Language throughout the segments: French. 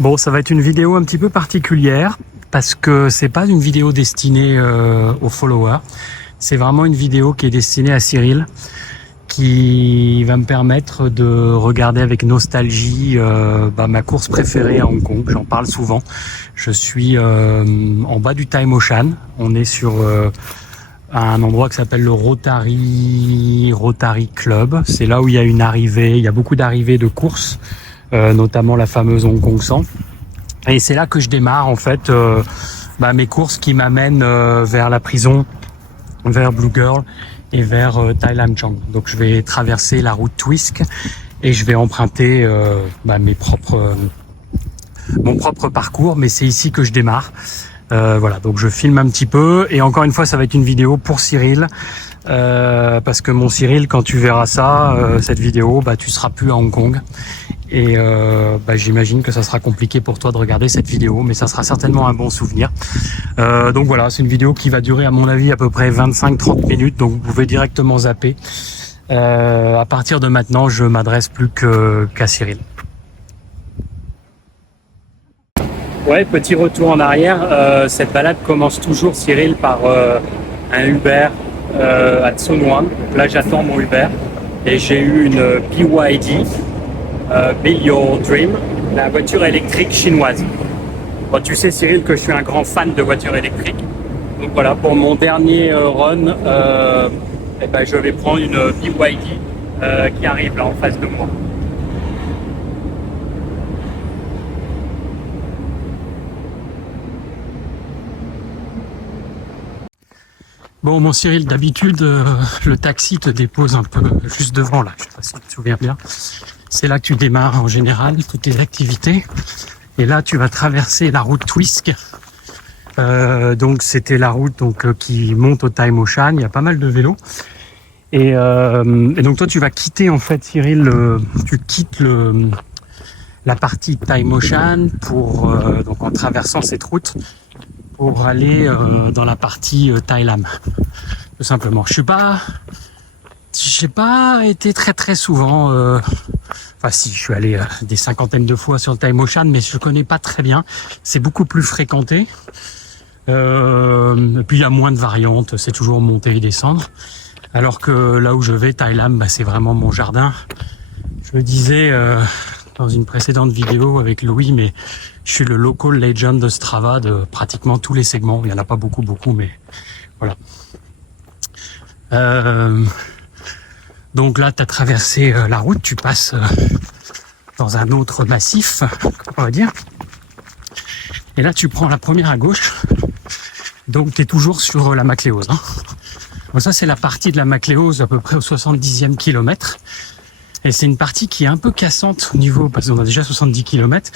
Bon, ça va être une vidéo un petit peu particulière parce que c'est pas une vidéo destinée aux followers. C'est vraiment une vidéo qui est destinée à Cyril, qui va me permettre de regarder avec nostalgie ma course préférée à Hong Kong. J'en parle souvent. Je suis en bas du Time Ocean. On est sur un endroit qui s'appelle le Rotary Club. C'est là où il y a une arrivée. Il y a beaucoup d'arrivées de courses, notamment la fameuse Hong Kong 100. Et c'est là que je démarre en fait mes courses qui m'amènent vers la prison, vers Blue Girl et vers Tai Lam Chang. Donc je vais traverser la route Twisk et je vais emprunter mon propre parcours, mais c'est ici que je démarre. Voilà, donc je filme un petit peu et encore une fois ça va être une vidéo pour Cyril. Parce que mon Cyril, quand tu verras ça, cette vidéo, tu seras plus à Hong Kong. Et j'imagine que ça sera compliqué pour toi de regarder cette vidéo, mais ça sera certainement un bon souvenir. Donc voilà, c'est une vidéo qui va durer à mon avis à peu près 25-30 minutes, donc vous pouvez directement zapper. À partir de maintenant, je m'adresse plus qu'à Cyril. Ouais, petit retour en arrière. Cette balade commence toujours, Cyril, par un Uber à Tsuen Wan. Là, j'attends mon Uber et j'ai eu une BYD. Build Your Dream, la voiture électrique chinoise. Bon, tu sais Cyril que je suis un grand fan de voitures électriques. Donc voilà, pour mon dernier run, je vais prendre une BYD qui arrive là en face de moi. Bon, mon Cyril, d'habitude, le taxi te dépose un peu juste devant là. Je sais pas si tu te souviens bien. C'est là que tu démarres en général toutes tes activités. Et là, tu vas traverser la route Twisk. Donc, c'était la route qui monte au Time Ocean. Il y a pas mal de vélos. Et donc, toi, tu vas quitter en fait, Cyril, tu quittes la partie Time Ocean pour donc en traversant cette route pour aller dans la partie Tai Lam. Tout simplement. J'ai pas été très souvent. Enfin si, je suis allé des cinquantaines de fois sur le Time Ocean, mais je connais pas très bien. C'est beaucoup plus fréquenté. Et puis il y a moins de variantes, c'est toujours monter et descendre. Alors que là où je vais, Tai Lam, c'est vraiment mon jardin. Je le disais dans une précédente vidéo avec Louis, mais je suis le local legend de Strava de pratiquement tous les segments. Il y en a pas beaucoup, mais voilà. Donc là, tu as traversé la route, tu passes dans un autre massif, on va dire. Et là, tu prends la première à gauche. Donc, tu es toujours sur la Macléose. Bon, ça, c'est la partie de la Macléose à peu près au 70e kilomètre. Et c'est une partie qui est un peu cassante au niveau, parce qu'on a déjà 70 km.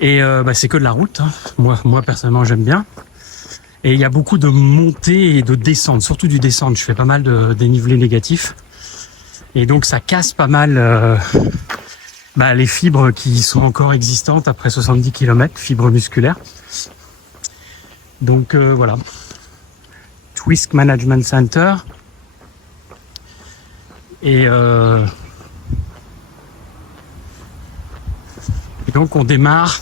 Et c'est que de la route. Moi, personnellement, j'aime bien. Et il y a beaucoup de montées et de descentes, surtout du descente. Je fais pas mal de dénivelé négatif. Et donc ça casse pas mal les fibres qui sont encore existantes après 70 km, fibres musculaires. Donc voilà. Twisk Management Center. Et donc on démarre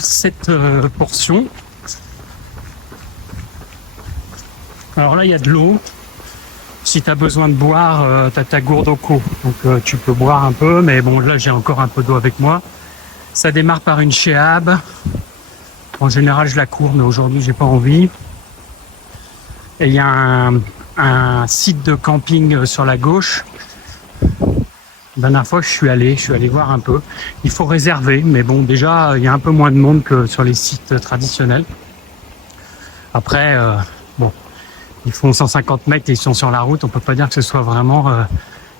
cette portion. Alors là, il y a de l'eau. Si tu as besoin de boire, tu as ta gourde au co. Donc tu peux boire un peu, mais bon, là, j'ai encore un peu d'eau avec moi. Ça démarre par une Sheab. En général, je la cours, mais aujourd'hui, j'ai pas envie. Et il y a un site de camping sur la gauche. La dernière fois, je suis allé voir un peu. Il faut réserver, mais bon, déjà, il y a un peu moins de monde que sur les sites traditionnels. Après, ils font 150 mètres et ils sont sur la route. On peut pas dire que ce soit vraiment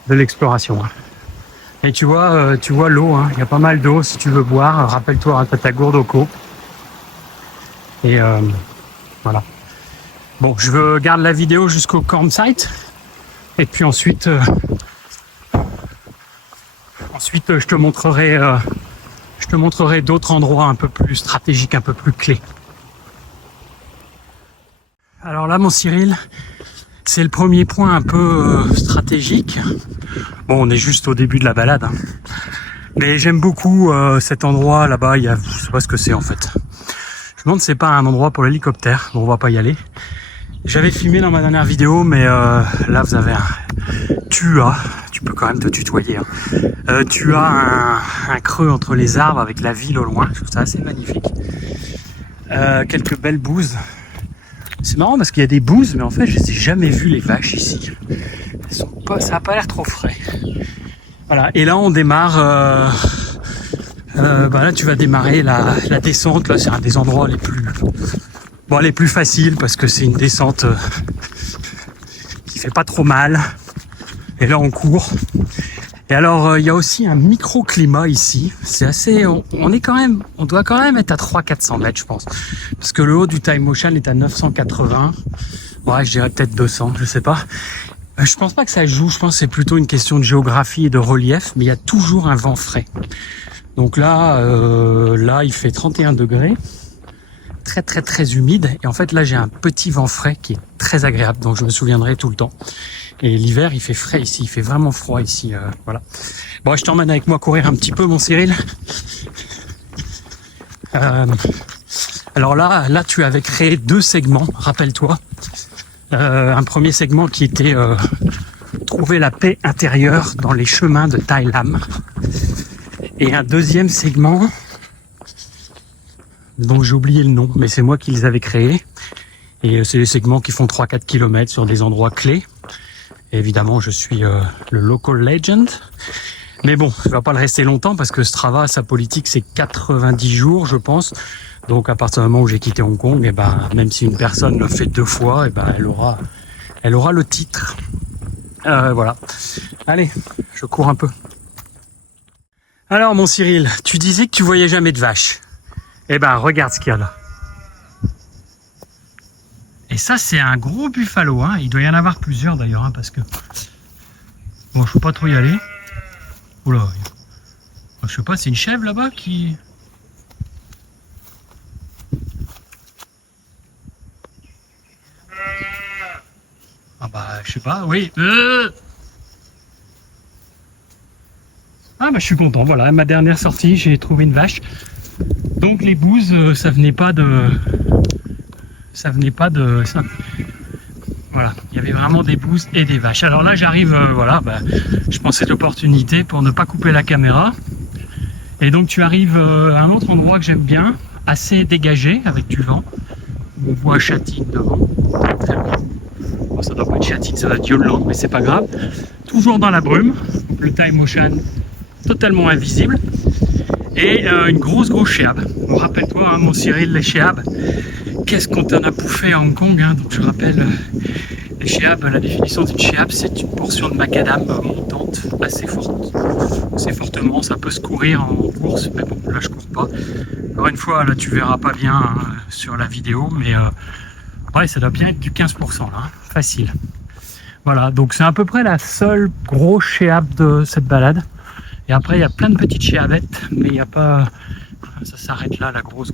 de l'exploration. Et tu vois l'eau. Il y a pas mal d'eau si tu veux boire. Rappelle-toi, t'as ta gourde au co. Et voilà. Bon, je garde la vidéo jusqu'au campsite. Et puis ensuite, je te montrerai d'autres endroits un peu plus stratégiques, un peu plus clés. Alors là, mon Cyril, c'est le premier point un peu stratégique. Bon, on est juste au début de la balade, hein. Mais j'aime beaucoup cet endroit là-bas. Je sais pas ce que c'est en fait. Je me demande si c'est pas un endroit pour l'hélicoptère. Bon, on va pas y aller. J'avais filmé dans ma dernière vidéo, mais là vous avez tu peux quand même te tutoyer, hein. Tu as un creux entre les arbres avec la ville au loin. Je trouve ça assez magnifique. Quelques belles bouses. C'est marrant parce qu'il y a des bouses, mais en fait, je les ai jamais vues les vaches ici. Ça a pas l'air trop frais. Voilà. Et là, on démarre. Là, tu vas démarrer la descente. Là, c'est un des endroits les plus faciles parce que c'est une descente qui fait pas trop mal. Et là, on court. Et alors, il y a aussi un microclimat ici. C'est assez, on doit quand même être à 300-400 mètres, je pense. Parce que le haut du Time Ocean est à 980. Ouais, je dirais peut-être 200, je sais pas. Je pense pas que ça joue. Je pense que c'est plutôt une question de géographie et de relief. Mais il y a toujours un vent frais. Donc là, il fait 31 degrés. Très, très, très humide. Et en fait, là, j'ai un petit vent frais qui est très agréable. Donc, je me souviendrai tout le temps. Et l'hiver, il fait frais ici, il fait vraiment froid ici, voilà. Bon, je t'emmène avec moi courir un petit peu, mon Cyril. Alors là, tu avais créé 2 segments, rappelle-toi. Un premier segment qui était trouver la paix intérieure dans les chemins de Tai Lam. Et un deuxième segment dont j'ai oublié le nom, mais c'est moi qui les avais créés. Et c'est des segments qui font 3-4 km sur des endroits clés. Et évidemment, je suis le local legend. Mais bon, je vais pas le rester longtemps parce que Strava, sa politique, c'est 90 jours, je pense. Donc, à partir du moment où j'ai quitté Hong Kong, et ben, même si une personne le fait 2 fois, et ben, elle aura le titre. Voilà. Allez, je cours un peu. Alors, mon Cyril, tu disais que tu voyais jamais de vaches. Eh ben, regarde ce qu'il y a là. Et ça, c'est un gros buffalo, hein. Il doit y en avoir plusieurs d'ailleurs, hein, parce que... Bon, je peux pas trop y aller. Oula. Je sais pas, c'est une chèvre là-bas qui... Ah bah, je sais pas, oui. Ah bah, je suis content, voilà. Ma dernière sortie, j'ai trouvé une vache. Donc les bouses, ça venait pas de... Ça. Voilà, il y avait vraiment des bouses et des vaches. Alors là, j'arrive, je prends cette opportunité pour ne pas couper la caméra. Et donc tu arrives à un autre endroit que j'aime bien, assez dégagé, avec du vent. On voit Châtine devant. Bon, ça doit pas être Châtine, ça doit être Yonland, mais c'est pas grave. Toujours dans la brume, le Time Ocean totalement invisible. Et une grosse chéabe. Bon, rappelle-toi, hein, mon Cyril, les chéabes. Qu'est-ce qu'on t'en a bouffé à Hong Kong, hein. Donc je rappelle, les chéabes, la définition d'une chéabe, c'est une portion de macadam montante assez forte. C'est fortement, ça peut se courir en course, mais bon, là je cours pas. Encore une fois, là tu verras pas bien hein, sur la vidéo, mais ouais, ça doit bien être du 15% là, hein, facile. Voilà, donc c'est à peu près la seule grosse chéabe de cette balade. Et après, il y a plein de petites chéabettes, mais il n'y a pas... Ça s'arrête là, la grosse.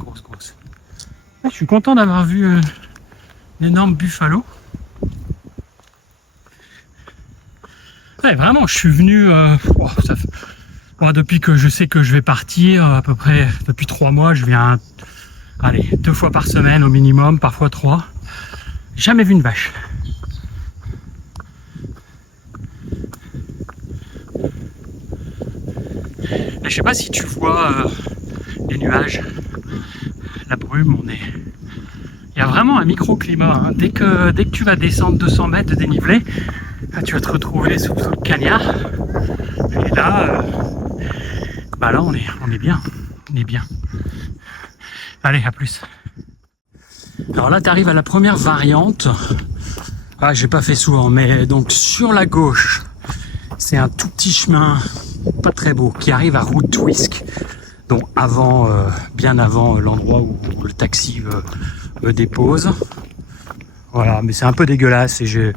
Je suis content d'avoir vu un énorme buffalo. Ouais, vraiment, je suis venu depuis que je sais que je vais partir, à peu près depuis 3 mois, je viens 2 fois par semaine au minimum, parfois 3. Jamais vu une vache. Et je sais pas si tu vois les nuages, la brume, il y a vraiment un microclimat, hein. Dès que tu vas descendre 200 mètres de dénivelé, là, tu vas te retrouver sous le cagnard. Et là, là on est bien. Allez, à plus. Alors là, tu arrives à la première variante. Ah, j'ai pas fait souvent, mais donc sur la gauche, c'est un tout petit chemin, pas très beau, qui arrive à Route Twisk. Donc bien avant l'endroit où le taxi me dépose. Voilà, mais c'est un peu dégueulasse et je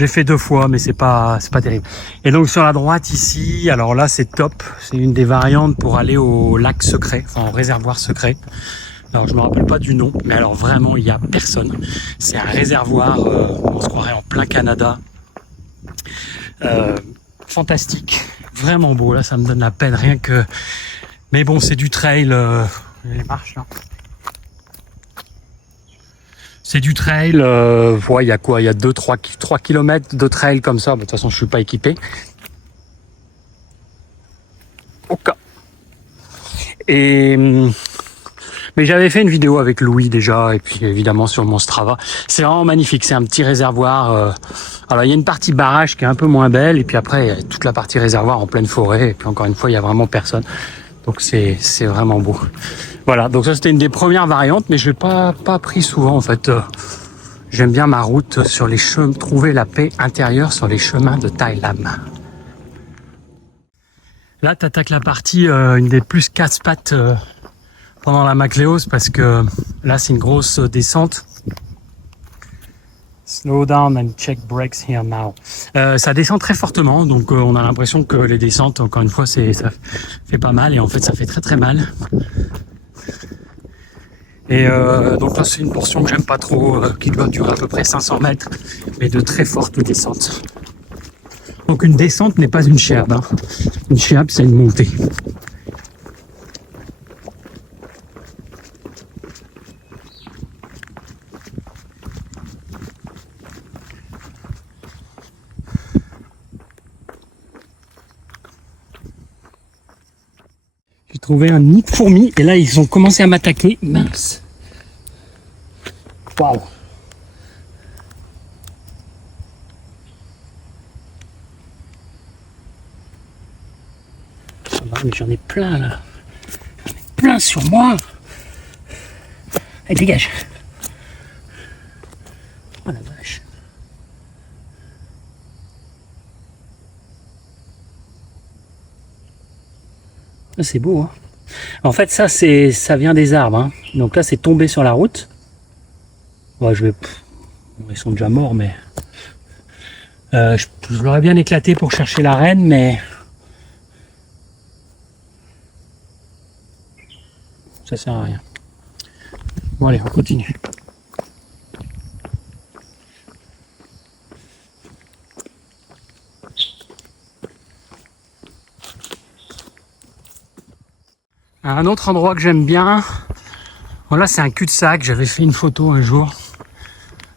l'ai fait 2 fois, mais c'est pas terrible. Et donc sur la droite ici, alors là c'est top, c'est une des variantes pour aller au lac secret, enfin au réservoir secret. Alors je me rappelle pas du nom, mais alors vraiment il y a personne. C'est un réservoir, on se croirait en plein Canada. Fantastique, vraiment beau. Là ça me donne la peine rien que. Mais bon, c'est du trail. Les marches là. C'est du trail. Ouais, il y a quoi? Il y a 3 km de trail comme ça. De toute façon, je suis pas équipé. Au cas. Et mais j'avais fait une vidéo avec Louis déjà, et puis évidemment sur mon Strava. C'est vraiment magnifique, c'est un petit réservoir. Alors il y a une partie barrage qui est un peu moins belle, et puis après il y a toute la partie réservoir en pleine forêt, et puis encore une fois il y a vraiment personne. Donc c'est vraiment beau. Voilà, donc ça c'était une des premières variantes, mais je l'ai pas pris souvent en fait. J'aime bien ma route sur les chemins, trouver la paix intérieure sur les chemins de Thailam. Là tu attaques la partie, une des plus casse-pattes pendant la Macléos, parce que là c'est une grosse descente. Slow down and check brakes here now. Ça descend très fortement, donc on a l'impression que les descentes, encore une fois, ça fait pas mal, et en fait ça fait très très mal. Et donc là c'est une portion que j'aime pas trop, qui doit durer à peu près 500 mètres, mais de très fortes descentes. Donc une descente n'est pas une sherbe, hein. Une sherbe c'est une montée. J'ai trouvé un nid de fourmis et là ils ont commencé à m'attaquer. Mince. Waouh. Ça va, mais j'en ai plein là. J'en ai plein sur moi. Allez, dégage. Oh la vache. C'est beau, hein. En fait, ça vient des arbres, hein. Donc là, c'est tombé sur la route. Ouais, ils sont déjà morts, mais je l'aurais bien éclaté pour chercher la reine, mais ça sert à rien. Bon, allez, on continue. Un autre endroit que j'aime bien, voilà, c'est un cul-de-sac. J'avais fait une photo un jour.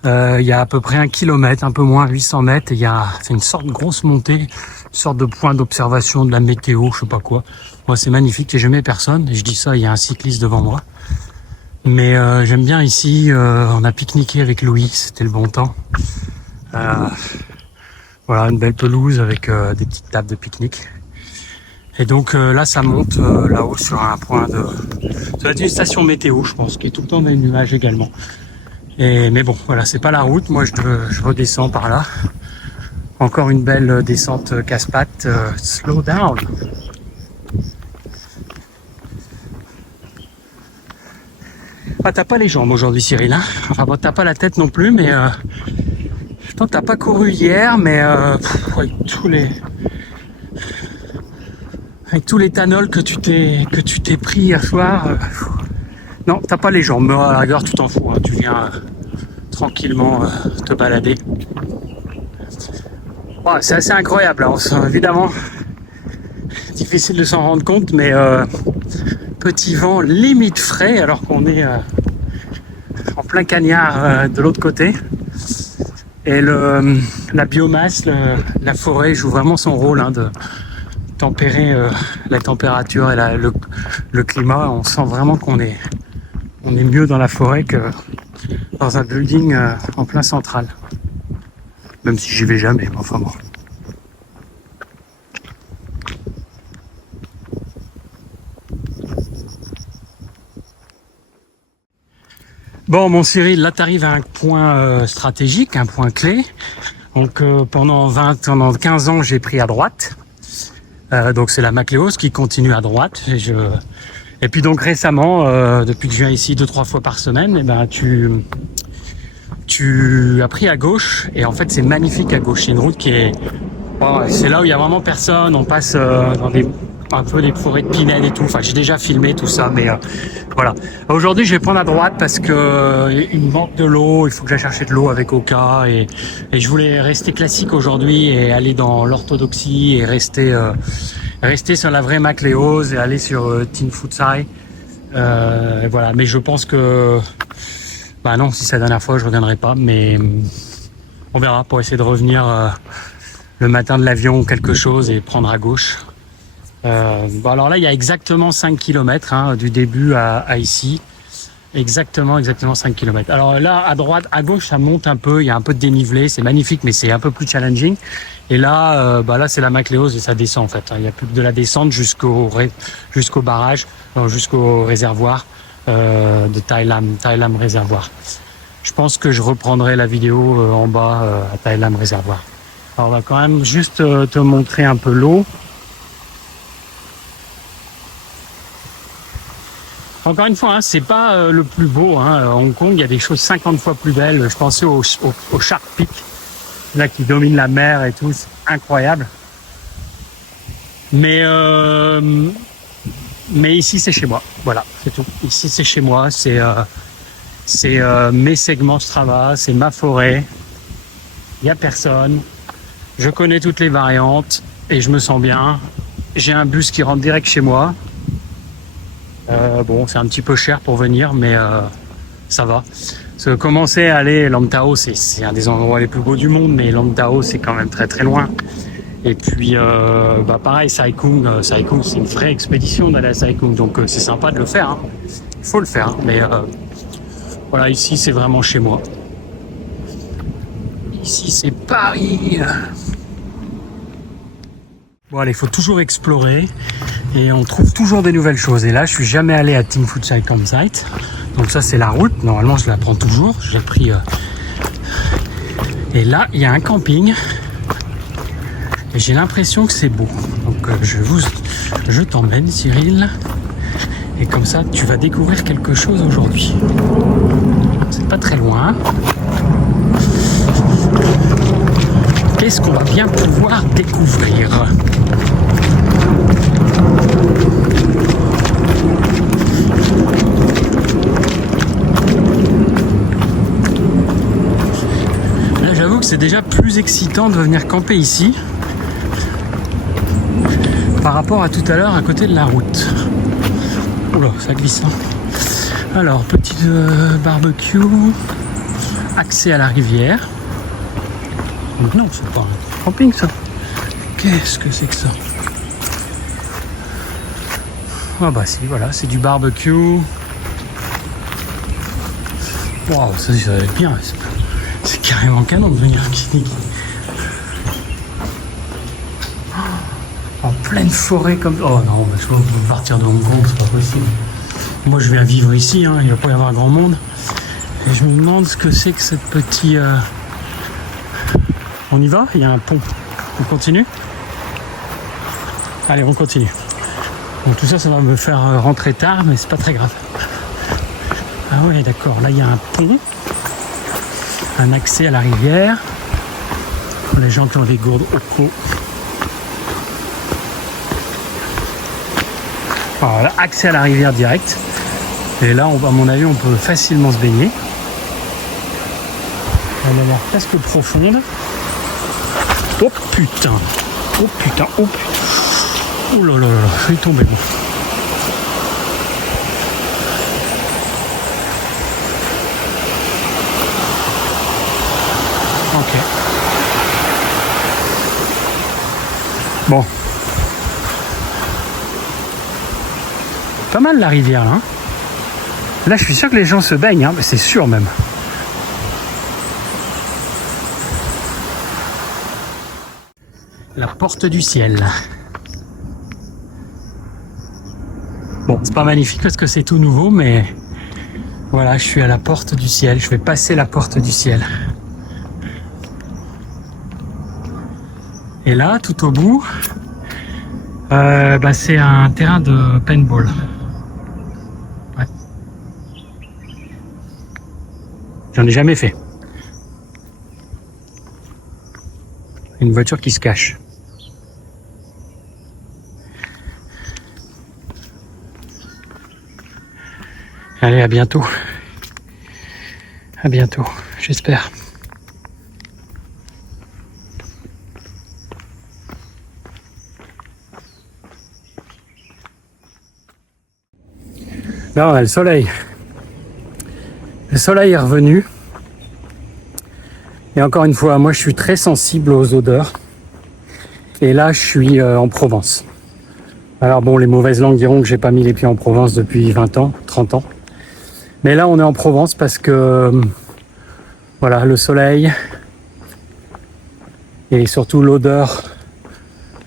Il y a à peu près 1 kilomètre, un peu moins, 800 mètres. Et c'est une sorte de grosse montée, une sorte de point d'observation de la météo, je sais pas quoi. Moi, c'est magnifique. J'ai jamais personne. Et je dis ça, il y a un cycliste devant moi. Mais j'aime bien ici. On a pique-niqué avec Louis. C'était le bon temps. Voilà, une belle pelouse avec des petites tables de pique-nique. Et donc là, ça monte là-haut sur un point de... Ça va être une station météo, je pense, qui est tout le temps dans les nuages également. Mais bon, voilà, c'est pas la route. Moi, je redescends par là. Encore une belle descente casse-pattes. Slow down. Ah, t'as pas les jambes aujourd'hui, Cyril. Hein, enfin, bon, t'as pas la tête non plus, mais... Toi, t'as pas couru hier, mais avec tous les Tanol que tu t'es pris hier soir, non, t'as pas les jambes. Mais à la rigueur, tu t'en fous. Hein, tu viens tranquillement te balader. Oh, c'est assez incroyable. Hein, évidemment, difficile de s'en rendre compte, mais petit vent limite frais, alors qu'on est en plein cagnard de l'autre côté. Et la biomasse, la forêt joue vraiment son rôle, hein, de tempérer la température et le climat. On sent vraiment qu'on est mieux dans la forêt que dans un building en plein central. Même si j'y vais jamais, mais enfin bon. Bon, mon Cyril, là tu arrives à un point stratégique, un point clé. Donc pendant 15 ans, j'ai pris à droite. Donc c'est la Macléos qui continue à droite. Et puis donc récemment, depuis que je viens ici 2-3 fois par semaine, eh ben tu as pris à gauche. Et en fait c'est magnifique à gauche. C'est une route qui est... Oh, c'est là où il y a vraiment personne. On passe dans des un peu des forêts de pinèdes et tout. Enfin, j'ai déjà filmé tout ça, mais voilà. Aujourd'hui, je vais prendre à droite parce que il me manque de l'eau. Il faut que j'aille chercher de l'eau avec Oka et je voulais rester classique aujourd'hui et aller dans l'orthodoxie et rester sur la vraie Macléose et aller sur Tin Phut Sai. Voilà. Mais je pense que bah non, si c'est la dernière fois, je reviendrai pas. Mais on verra pour essayer de revenir le matin de l'avion ou quelque chose et prendre à gauche. Bon alors là, il y a exactement 5 km hein, du début à ici. Exactement 5 km. Alors là, à droite, à gauche, ça monte un peu. Il y a un peu de dénivelé. C'est magnifique, mais c'est un peu plus challenging. Et là, là, c'est la Macléose et ça descend en fait. Il n'y a plus que de la descente jusqu'au barrage, jusqu'au réservoir de Thailam Réservoir. Je pense que je reprendrai la vidéo en bas à Thailam Réservoir. Alors on va quand même juste te montrer un peu l'eau. Encore une fois, hein, c'est pas le plus beau. Hein. À Hong Kong, il y a des choses 50 fois plus belles. Je pensais au Shark Peak, là qui domine la mer et tout, c'est incroyable. Mais ici, c'est chez moi. Voilà, c'est tout. Ici, c'est chez moi. C'est mes segments Strava, c'est ma forêt. Il y a personne. Je connais toutes les variantes et je me sens bien. J'ai un bus qui rentre direct chez moi. Bon, c'est un petit peu cher pour venir, mais ça va. Parce que commencer à aller Lantau, c'est un des endroits les plus beaux du monde, mais Lantau, c'est quand même très très loin. Et puis, pareil, Sai Kung, c'est une vraie expédition d'aller à Sai Kung, donc c'est sympa de le faire. Hein. Il faut le faire, hein, mais voilà, ici, c'est vraiment chez moi. Ici, c'est Paris. Bon allez, il faut toujours explorer et on trouve toujours des nouvelles choses. Et là, je suis jamais allé à Tin Phut Sai Campsite. Donc ça, c'est la route. Normalement, je la prends toujours. J'ai pris... Et là, il y a un camping. Et j'ai l'impression que c'est beau. Donc je t'emmène, Cyril. Et comme ça, tu vas découvrir quelque chose aujourd'hui. C'est pas très loin. Qu'est-ce qu'on va bien pouvoir découvrir ? Là, j'avoue que c'est déjà plus excitant de venir camper ici par rapport à tout à l'heure à côté de la route. Oula, ça glisse. Hein. Alors, petit barbecue, accès à la rivière. Non, c'est pas un camping ça. Qu'est-ce que c'est que ça? Ah bah si, voilà, c'est du barbecue. Waouh, ça va être bien. C'est carrément canon de venir pique-niquer. En pleine forêt comme... Oh non, je peux partir de Hong Kong, c'est pas possible. Moi je viens vivre ici, hein, il va pas y avoir grand monde. Et je me demande ce que c'est que cette petite... On y va? Il y a un pont. On continue? Allez, on continue. Donc tout ça, ça va me faire rentrer tard, mais c'est pas très grave. Ah ouais, d'accord. Là, il y a un pont. Un accès à la rivière. Pour les gens qui ont des gourdes au cou. Voilà, accès à la rivière direct. Et là, à mon avis, on peut facilement se baigner. Elle a l'air presque profonde. Oh putain! Oh putain! Oh putain! Oh là là là! Je vais tomber moi. Ok. Bon. Pas mal la rivière là. Hein. Là, je suis sûr que les gens se baignent, hein, mais c'est sûr même. La porte du ciel. Bon, c'est pas magnifique parce que c'est tout nouveau, mais voilà, je suis à la porte du ciel. Je vais passer la porte du ciel. Et là, tout au bout, c'est un terrain de paintball. Ouais. J'en ai jamais fait. Une voiture qui se cache. Allez, à bientôt. À bientôt, j'espère. Là, on a le soleil. Le soleil est revenu. Et encore une fois, moi, je suis très sensible aux odeurs. Et là, je suis en Provence. Alors bon, les mauvaises langues diront que j'ai pas mis les pieds en Provence depuis 20 ans, 30 ans. Mais là, on est en Provence parce que, voilà, le soleil et surtout l'odeur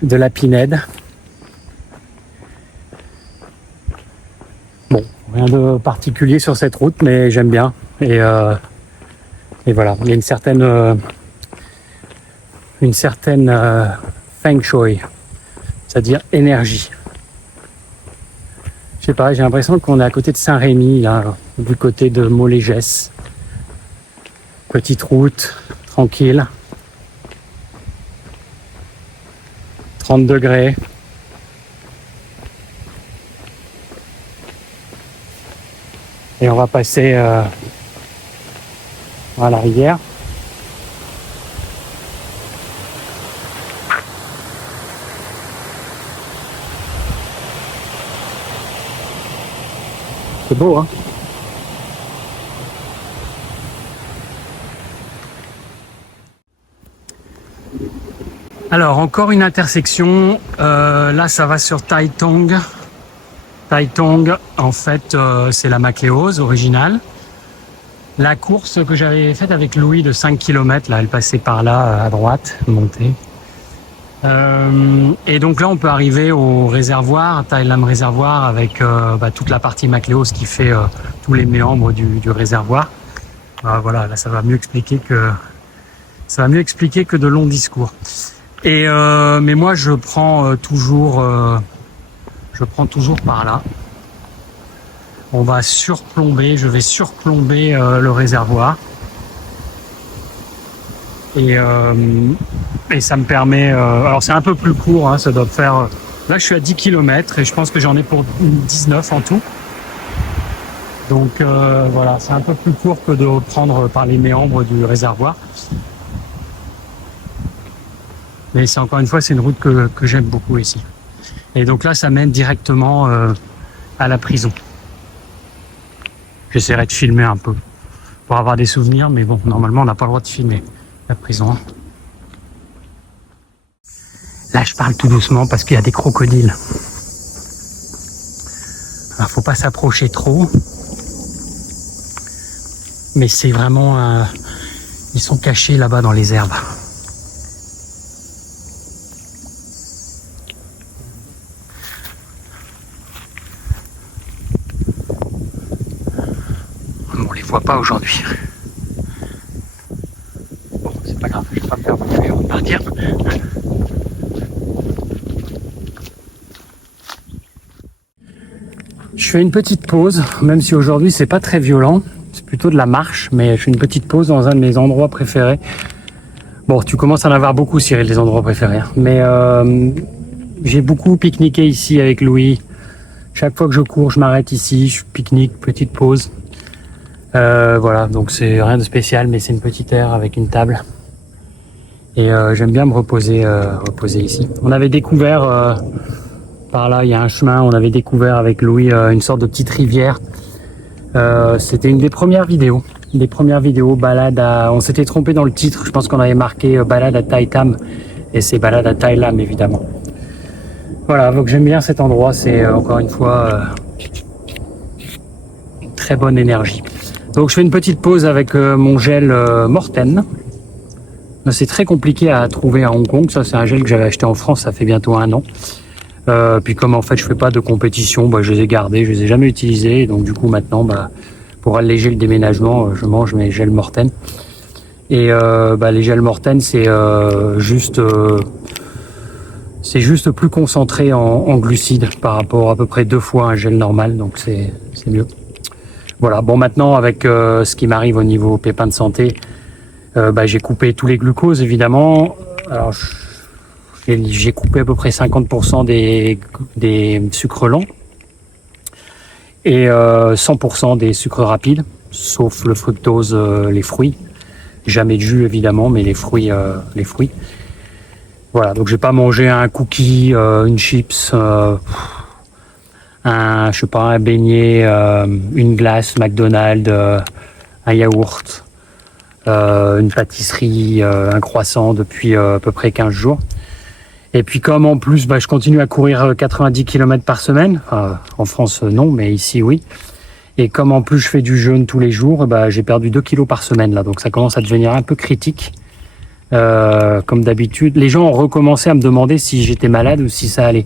de la pinède. Bon, rien de particulier sur cette route, mais j'aime bien. Et voilà, il y a une certaine feng shui, c'est-à-dire énergie. Je sais pas, j'ai l'impression qu'on est à côté de Saint-Rémy, là, du côté de Molégès. Petite route, tranquille. 30 degrés. Et on va passer à la rivière. C'est beau, hein? Alors, encore une intersection. Là, ça va sur Tai Tong. Tai Tong, en fait, c'est la Macléose originale. La course que j'avais faite avec Louis de 5 km, là, elle passait par là, à droite, montée. Et donc là, on peut arriver au réservoir, Tai Lam réservoir, avec toute la partie Macléose qui fait tous les méandres du réservoir. Voilà, là, ça va mieux expliquer que de longs discours. Et mais moi, je prends toujours par là. Je vais surplomber le réservoir. Et ça me permet... alors c'est un peu plus court, hein, ça doit faire... là je suis à 10 km et je pense que j'en ai pour 19 en tout. Donc voilà, c'est un peu plus court que de prendre par les méandres du réservoir. Mais c'est encore une fois, c'est une route que j'aime beaucoup ici. Et donc là, ça mène directement à la prison. J'essaierai de filmer un peu pour avoir des souvenirs, mais bon, normalement, on n'a pas le droit de filmer la prison. Là, je parle tout doucement parce qu'il y a des crocodiles. Alors, faut pas s'approcher trop. Mais c'est vraiment... ils sont cachés là-bas dans les herbes. Bon, on les voit pas aujourd'hui. Bon, c'est pas grave, je vais pas me faire bouffer, on va partir. Je fais une petite pause, même si aujourd'hui c'est pas très violent. C'est plutôt de la marche, mais je fais une petite pause dans un de mes endroits préférés. Bon, tu commences à en avoir beaucoup, Cyril, des endroits préférés. Mais j'ai beaucoup pique-niqué ici avec Louis. Chaque fois que je cours, je m'arrête ici, je pique-nique, petite pause. Voilà, donc c'est rien de spécial, mais c'est une petite aire avec une table. Et j'aime bien me reposer ici. On avait découvert, par là, il y a un chemin, on avait découvert avec Louis une sorte de petite rivière. C'était une des premières vidéos. Balade à... On s'était trompé dans le titre, je pense qu'on avait marqué balade à Tai Tam. Et c'est balade à Tai Lam, évidemment. Voilà, donc j'aime bien cet endroit, c'est encore une fois une très bonne énergie. Donc je fais une petite pause avec mon gel Morten. C'est très compliqué à trouver à Hong Kong, ça c'est un gel que j'avais acheté en France, ça fait bientôt 1 an. Puis comme en fait je fais pas de compétition, je les ai gardés, je les ai jamais utilisés, donc du coup maintenant pour alléger le déménagement, je mange mes gels Morten. Et les gels Morten c'est juste plus concentré en glucides par rapport à peu près 2 fois un gel normal, donc c'est mieux. Voilà, bon maintenant avec ce qui m'arrive au niveau pépins de santé, j'ai coupé tous les glucoses évidemment. Alors j'ai coupé à peu près 50% des sucres lents. et 100% des sucres rapides, sauf le fructose, les fruits. Jamais de jus évidemment, mais les fruits, les fruits. Voilà, donc j'ai pas mangé un cookie, une chips, un, je sais pas, un beignet, une glace McDonald's, un yaourt, une pâtisserie, un croissant depuis à peu près 15 jours. Et puis comme en plus, je continue à courir 90 km par semaine, en France non, mais ici oui. Et comme en plus je fais du jeûne tous les jours, j'ai perdu 2 kilos par semaine là, donc ça commence à devenir un peu critique. Comme d'habitude, les gens ont recommencé à me demander si j'étais malade ou si ça allait.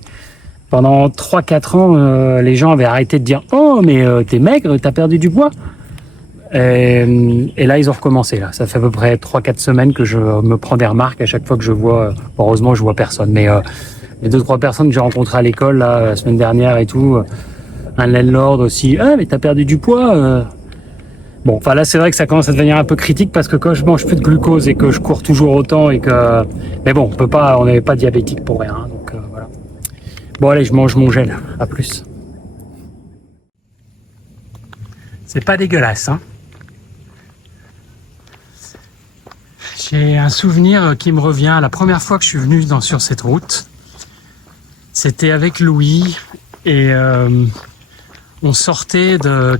Pendant 3-4 ans, les gens avaient arrêté de dire « Oh, mais t'es maigre, t'as perdu du poids ?» Et là, ils ont recommencé. Là, ça fait à peu près 3-4 semaines que je me prends des remarques à chaque fois que je vois. Heureusement, je vois personne, mais les 2-3 personnes que j'ai rencontrées à l'école la semaine dernière et tout, un landlord aussi. Ah, mais t'as perdu du poids. Bon, enfin là, c'est vrai que ça commence à devenir un peu critique parce que quand je mange plus de glucose et que je cours toujours autant et que, mais bon, on n'est pas diabétique pour rien, hein, donc voilà. Bon, allez, je mange mon gel. À plus. C'est pas dégueulasse, hein. J'ai un souvenir qui me revient. La première fois que je suis venu sur cette route, c'était avec Louis et on sortait de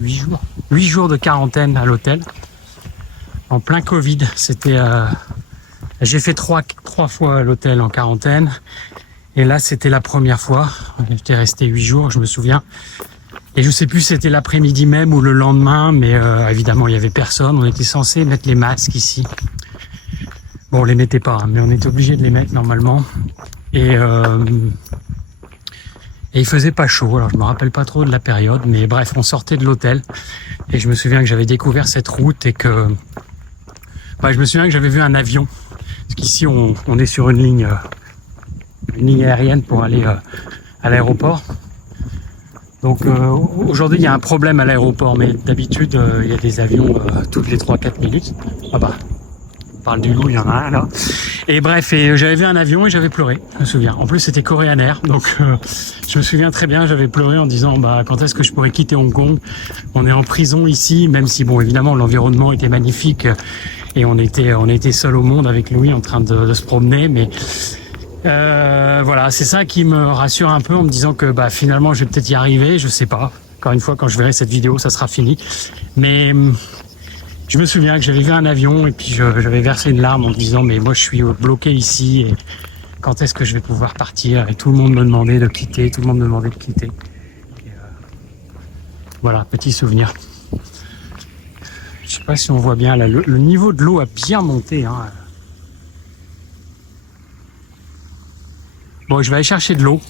8 jours de quarantaine à l'hôtel, en plein Covid. C'était, j'ai fait trois fois l'hôtel en quarantaine, et là c'était la première fois. J'étais resté 8 jours, je me souviens. Et je sais plus si c'était l'après-midi même ou le lendemain, mais évidemment il y avait personne. On était censé mettre les masques ici. Bon, on les mettait pas, mais on était obligé de les mettre normalement. Et il faisait pas chaud, alors je me rappelle pas trop de la période, mais bref, on sortait de l'hôtel et je me souviens que j'avais découvert cette route et que je me souviens que j'avais vu un avion, parce qu'ici on est sur une ligne aérienne pour aller à l'aéroport. Donc aujourd'hui il y a un problème à l'aéroport, mais d'habitude il y a des avions toutes les 3-4 minutes. Ah bah, on parle du loup, il y en a un là. Et bref, j'avais vu un avion et j'avais pleuré, je me souviens. En plus c'était Korean Air, donc je me souviens très bien, j'avais pleuré en disant quand est-ce que je pourrais quitter Hong Kong. On est en prison ici, même si bon évidemment l'environnement était magnifique et on était seul au monde avec Louis en train de se promener, mais voilà, c'est ça qui me rassure un peu en me disant que finalement je vais peut-être y arriver, je sais pas. Encore une fois, quand je verrai cette vidéo, ça sera fini. Mais je me souviens que j'avais vu un avion et puis j'avais versé une larme en me disant mais moi je suis bloqué ici et quand est-ce que je vais pouvoir partir? Et tout le monde me demandait de quitter, Et, voilà, petit souvenir. Je sais pas si on voit bien là, le niveau de l'eau a bien monté, hein. Bon, je vais aller chercher de l'eau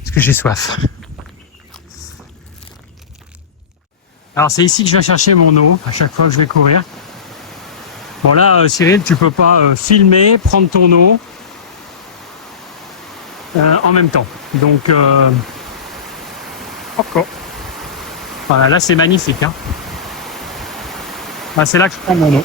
parce que j'ai soif. Alors c'est ici que je viens chercher mon eau à chaque fois que je vais courir. Bon là, Cyril, tu peux pas filmer, prendre ton eau en même temps. Donc, encore. Voilà, là c'est magnifique, hein. C'est là que je prends mon eau.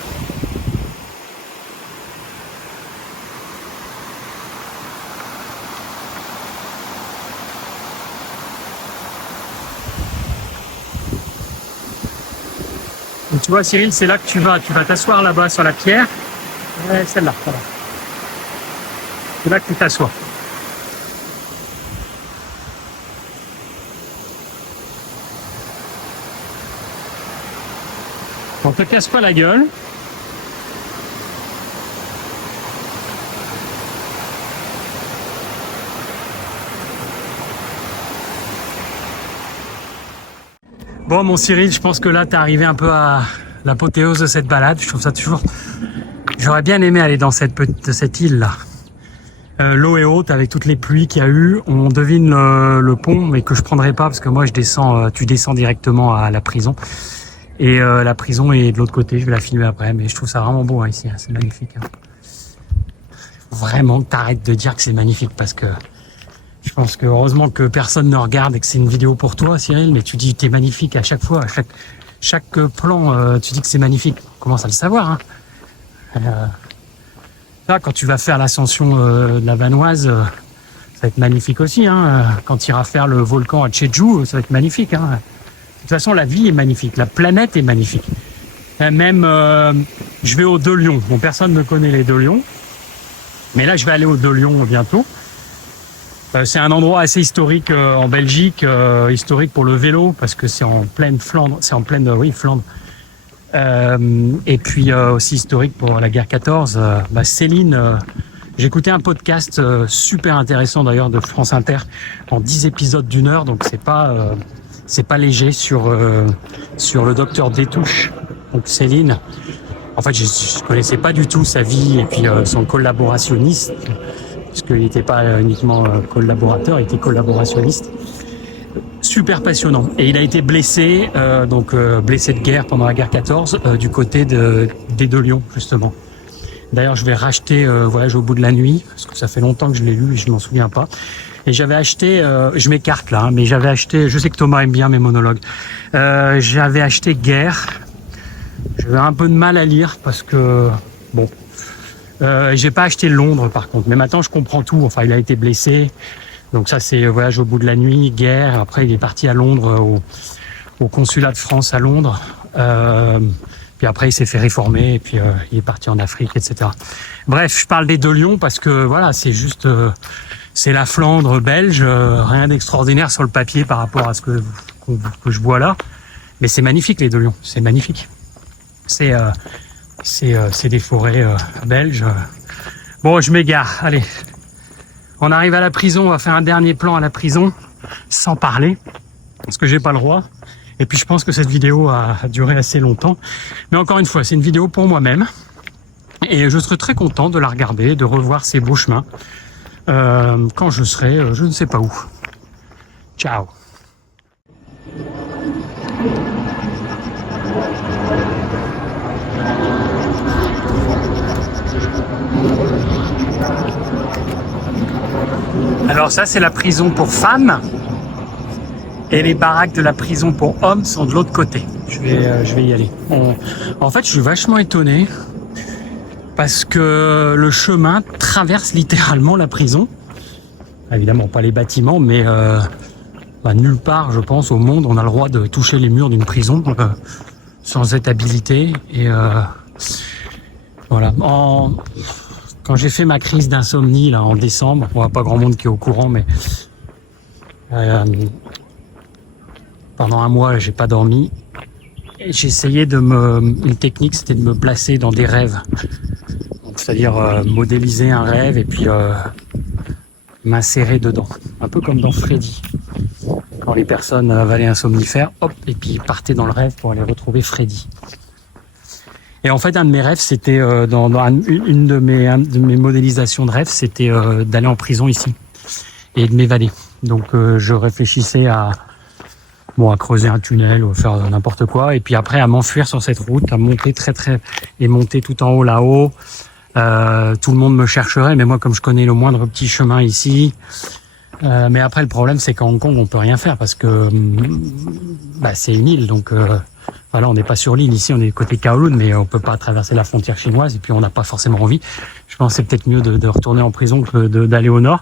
Donc, tu vois, Cyril, c'est là que tu vas t'asseoir là-bas sur la pierre. Ouais, celle-là, voilà. C'est là que tu t'assois. On te casse pas la gueule. Bon, mon Cyril, je pense que là, t'es arrivé un peu à l'apothéose de cette balade. Je trouve ça toujours... J'aurais bien aimé aller dans cette île-là. L'eau est haute avec toutes les pluies qu'il y a eu. On devine le pont, mais que je prendrai pas parce que moi, tu descends directement à la prison. Et la prison est de l'autre côté. Je vais la filmer après, mais je trouve ça vraiment beau, hein, ici. Hein, c'est magnifique. Hein. Faut vraiment que t'arrêtes de dire que c'est magnifique parce que je pense que heureusement que personne ne regarde et que c'est une vidéo pour toi, Cyril, mais tu dis t'es magnifique à chaque fois, à chaque plan, tu dis que c'est magnifique. On commence à le savoir, hein. Là, quand tu vas faire l'ascension de la Vanoise, Ça va être magnifique aussi, hein. Quand tu iras faire le volcan à Jeju, ça va être magnifique, hein. De toute façon, la vie est magnifique, la planète est magnifique. Même, je vais aux Deux Lions. Bon, personne ne connaît les Deux Lions, mais là, je vais aller aux Deux Lions bientôt. C'est un endroit assez historique en Belgique, historique pour le vélo, parce que c'est en pleine Flandre, Flandre. Et puis aussi historique pour la guerre 14. Céline, j'ai écouté un podcast super intéressant d'ailleurs de France Inter en 10 épisodes d'1 heure, donc c'est pas léger sur le docteur Détouche. Donc Céline, en fait, je connaissais pas du tout sa vie et puis son collaborationniste, parce qu'il n'était pas uniquement collaborateur, il était collaborationniste. Super passionnant. Et il a été blessé, blessé de guerre pendant la guerre 14, du côté des Deux Lions, justement. D'ailleurs, je vais racheter Voyage au bout de la nuit, parce que ça fait longtemps que je l'ai lu et je m'en souviens pas. Et j'avais acheté, je m'écarte là, hein, mais j'avais acheté, je sais que Thomas aime bien mes monologues, j'avais acheté Guerre. J'avais un peu de mal à lire parce que, bon, j'ai pas acheté Londres par contre, mais maintenant je comprends tout. Enfin, il a été blessé, donc ça c'est Voyage au bout de la nuit, Guerre. Après, il est parti à Londres, au consulat de France à Londres. Puis après, il s'est fait réformer et puis il est parti en Afrique, etc. Bref, je parle des Deux Lions parce que voilà, c'est juste, c'est la Flandre belge, rien d'extraordinaire sur le papier par rapport à ce que je vois là, mais c'est magnifique les Deux Lions, c'est magnifique. C'est des forêts belges. Bon, je m'égare. Allez, on arrive à la prison. On va faire un dernier plan à la prison, sans parler, parce que j'ai pas le droit. Et puis je pense que cette vidéo a duré assez longtemps. Mais encore une fois, c'est une vidéo pour moi-même, et je serai très content de la regarder, de revoir ces beaux chemins quand je serai, je ne sais pas où. Ciao. Alors ça, c'est la prison pour femmes et les baraques de la prison pour hommes sont de l'autre côté. Je vais y aller. En fait, je suis vachement étonné parce que le chemin traverse littéralement la prison. Évidemment, pas les bâtiments, mais nulle part, je pense, au monde, on a le droit de toucher les murs d'une prison sans être habilité. Et voilà. Quand j'ai fait ma crise d'insomnie là en décembre, bon, pas grand monde qui est au courant, mais pendant un mois, j'ai pas dormi. Et j'ai essayé une technique, c'était de me placer dans des rêves. C'est-à-dire modéliser un rêve et puis m'insérer dedans. Un peu comme dans Freddy. Quand les personnes avalaient un somnifère, hop, et puis partaient dans le rêve pour aller retrouver Freddy. Et en fait, un de mes rêves, c'était une de mes modélisations de rêve, c'était d'aller en prison ici et de m'évader. Donc, je réfléchissais à creuser un tunnel ou faire n'importe quoi, et puis après à m'enfuir sur cette route, à monter et monter tout en haut là-haut. Tout le monde me chercherait, mais moi, comme je connais le moindre petit chemin ici, mais après le problème, c'est qu'à Hong Kong, on peut rien faire parce que c'est une île, donc. Voilà, on n'est pas sur l'île ici, on est côté Kowloon, mais on peut pas traverser la frontière chinoise et puis on n'a pas forcément envie. Je pense que c'est peut-être mieux de retourner en prison que d'aller au nord.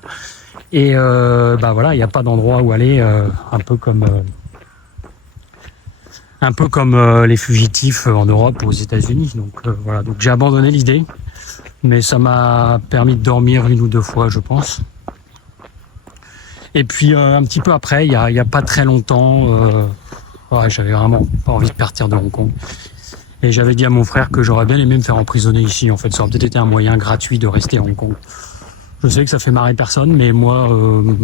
Et voilà, il n'y a pas d'endroit où aller, un peu comme les fugitifs en Europe ou aux États-Unis. Donc voilà, donc j'ai abandonné l'idée, mais ça m'a permis de dormir 1 ou 2 fois, je pense. Et puis un petit peu après, il y a pas très longtemps. J'avais vraiment pas envie de partir de Hong Kong. Et j'avais dit à mon frère que j'aurais bien aimé me faire emprisonner ici. En fait, ça aurait peut-être été un moyen gratuit de rester à Hong Kong. Je sais que ça fait marrer personne, mais moi,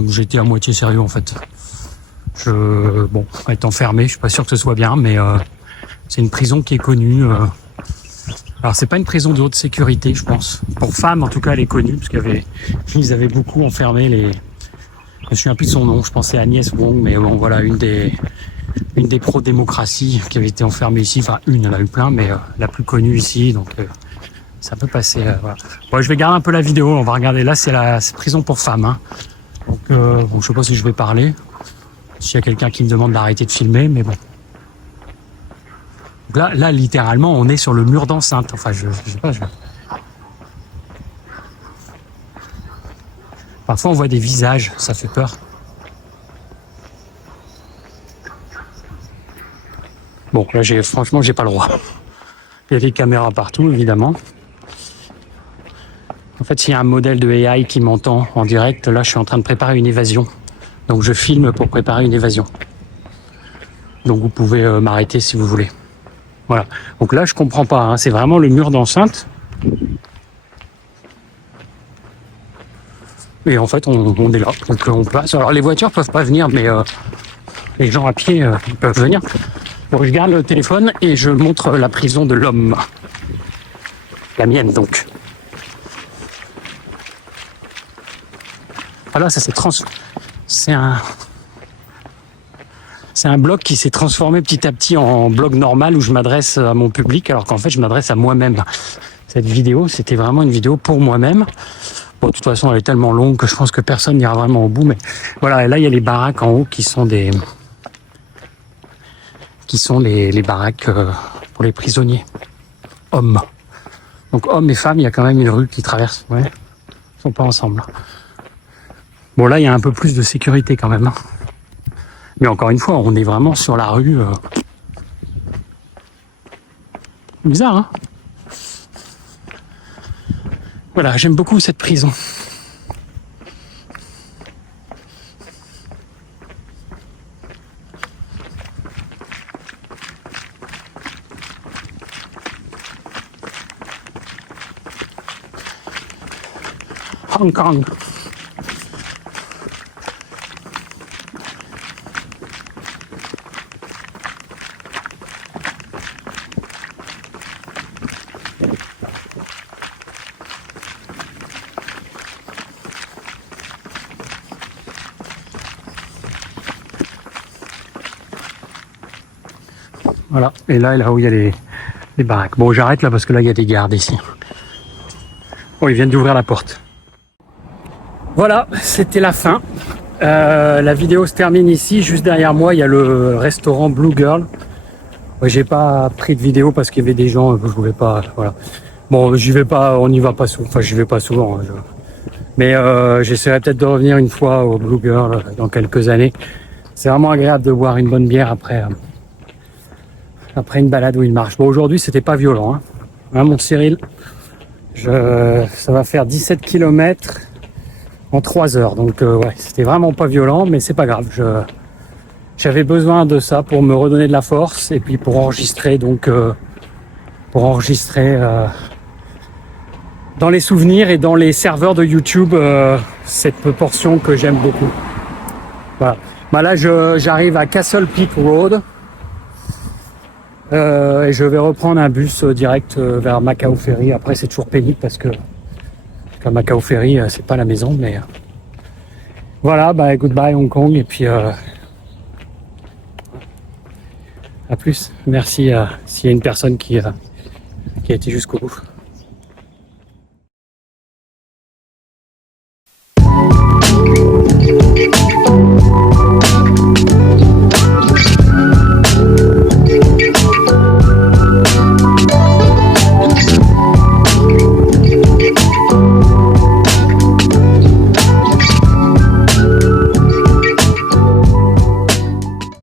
j'étais à moitié sérieux en fait. Être enfermé, je suis pas sûr que ce soit bien, mais c'est une prison qui est connue. Alors, c'est pas une prison de haute sécurité, je pense. Pour femmes, en tout cas, elle est connue, parce qu'ils avaient beaucoup enfermé les... Je me souviens plus de son nom, je pensais à Agnès Wong, mais bon, voilà, une des pro-démocraties qui avait été enfermée ici. Enfin, il y en a eu plein, mais la plus connue ici, donc ça peut passer. Voilà. Bon, je vais garder un peu la vidéo, on va regarder. Là, c'est la prison pour femmes. Hein. Donc, je sais pas si je vais parler, s'il y a quelqu'un qui me demande d'arrêter de filmer, mais bon. Donc là, littéralement, on est sur le mur d'enceinte. Enfin, je sais pas. Parfois on voit des visages, ça fait peur. Bon, là franchement j'ai pas le droit. Il y a des caméras partout évidemment. En fait, s'il y a un modèle de AI qui m'entend en direct, là je suis en train de préparer une évasion. Donc je filme pour préparer une évasion. Donc vous pouvez m'arrêter si vous voulez. Voilà. Donc là je comprends pas, hein. C'est vraiment le mur d'enceinte. Et en fait on est là, donc on passe. Alors les voitures peuvent pas venir, mais les gens à pied ils peuvent venir. Bon, je garde le téléphone et je montre la prison de l'homme. La mienne donc. Voilà, ça s'est transformé. C'est un blog qui s'est transformé petit à petit en blog normal où je m'adresse à mon public, alors qu'en fait je m'adresse à moi-même. Cette vidéo, c'était vraiment une vidéo pour moi-même. Bon, de toute façon, elle est tellement longue que je pense que personne n'ira vraiment au bout. Mais voilà, et là il y a les baraques en haut qui sont les baraques pour les prisonniers hommes. Donc hommes et femmes, il y a quand même une rue qui traverse. Ouais, ils sont pas ensemble. Bon, là il y a un peu plus de sécurité quand même. Mais encore une fois, on est vraiment sur la rue. Bizarre, hein? Voilà, j'aime beaucoup cette prison. Hong Kong. Voilà, et là où il y a les baraques. Bon, j'arrête là parce que là il y a des gardes ici. Oh, ils viennent d'ouvrir la porte. Voilà, c'était la fin. La vidéo se termine ici. Juste derrière moi, il y a le restaurant Blue Girl. Ouais, j'ai pas pris de vidéo parce qu'il y avait des gens, je voulais pas. Voilà. Bon, j'y vais pas, on n'y va pas souvent. Enfin, j'y vais pas souvent. Hein, mais j'essaierai peut-être de revenir une fois au Blue Girl dans quelques années. C'est vraiment agréable de boire une bonne bière après une balade ou une marche. Bon, aujourd'hui, c'était pas violent. Hein, mon Cyril, ça va faire 17 km en 3 heures. Donc, ouais, c'était vraiment pas violent, mais c'est pas grave. J'avais besoin de ça pour me redonner de la force et puis pour enregistrer. Donc, dans les souvenirs et dans les serveurs de YouTube, cette portion que j'aime beaucoup. Voilà. Bah là, j'arrive à Castle Peak Road. Et je vais reprendre un bus direct vers Macao Ferry. Après, c'est toujours pénible parce que Macao Ferry, c'est pas la maison, mais voilà. Bah, goodbye Hong Kong et puis à plus. Merci s'il y a une personne qui a été jusqu'au bout.